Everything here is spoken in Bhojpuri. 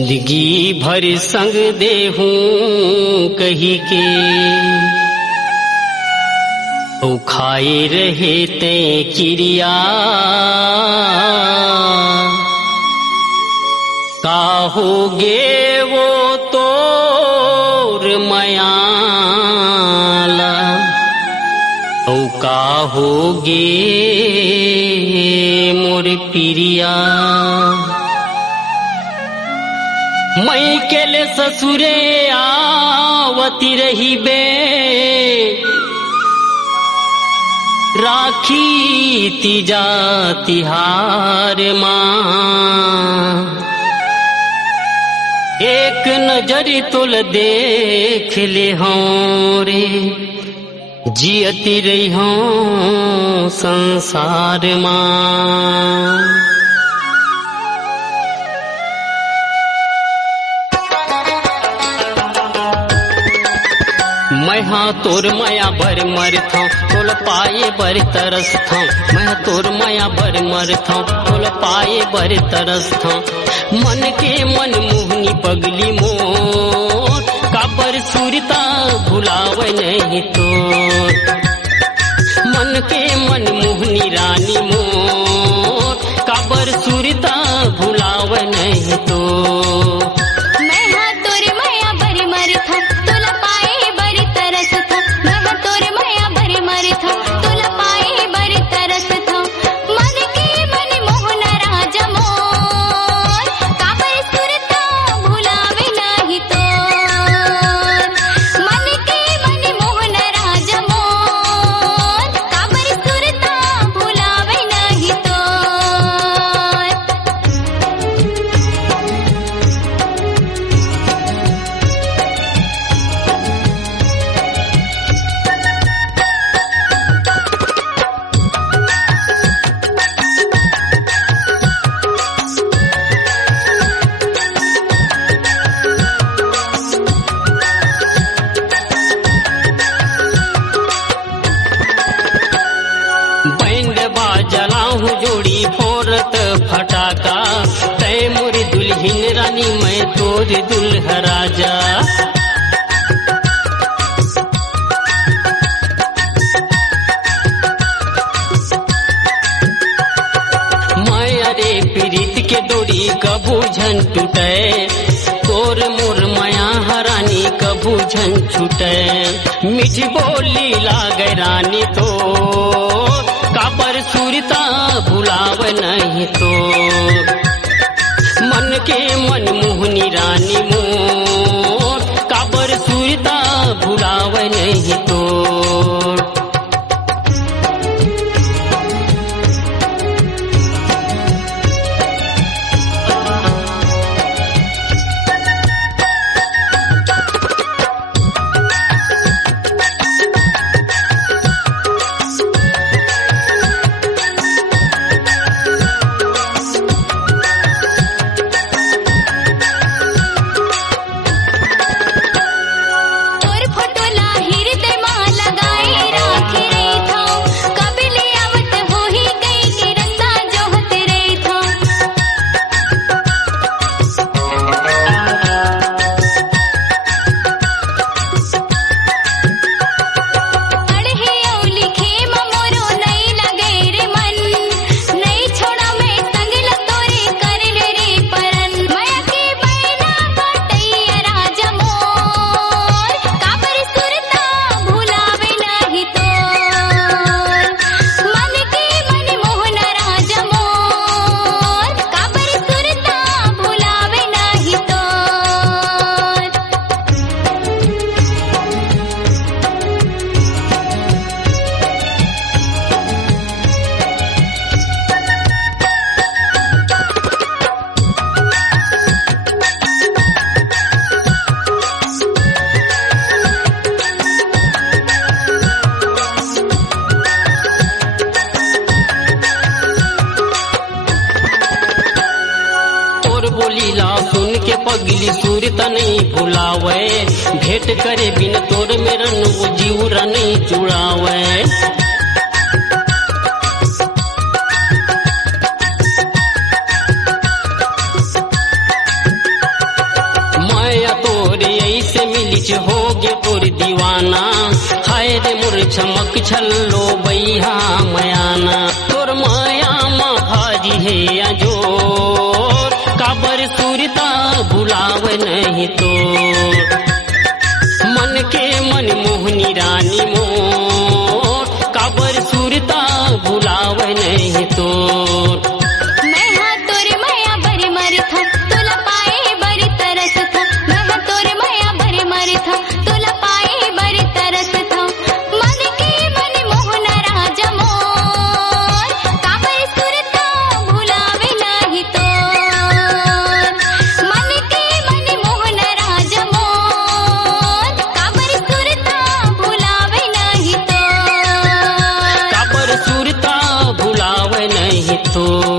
जिंदगी भर संग देहूं कही के तो खाए रहे ते चिड़िया काहोगे वो तोर मयाला तो काहोगे मोर पिरिया मई केले ससुरे आवती रही बे राखी तीजा तिहार मां एक नजरी तुल देख ले हों रे जियती रही हों संसार मां। मैं हाँ तोर माया भर मर था तोल पाए बर तरस था मैं तोर माया भर मर था तोल पाए बर तरस था मन के मन मोहनी पगली मोर काबर सुरता भुलावे नहीं तो मन के मन मोहनी रानी मोर काबर सुरता भुलावे नहीं तो जोड़ी फोरत फटाका तय मोरी दुल्हन रानी मैं तोर दुल्हा राजा मैं अरे पीड़ित के डोरी कबू झन टूटे तोर मोर माया हरानी कबू झन छूटे मीठी बोली लागे रानी तो काबर सुरता भुलाव नहीं तो मन के मन मोहनी रानी मोर काबर सुरता भुलाव नहीं तो लीला सुन के पगली सूरत नहीं भुलावे भेंट करे बिन तोर मेरा वो जीवरा नहीं जुड़ावे बीच हो गे तोर दीवाना, हाय रे मोर चमक छल्लो बैहा मयाना। तोर माया मा भाजी है अजोर, काबर सुरता भुलाव नहीं तोर। मन के मन मोहनी रानी मोर, काबर सुरता भुलाव नहीं तोर। तो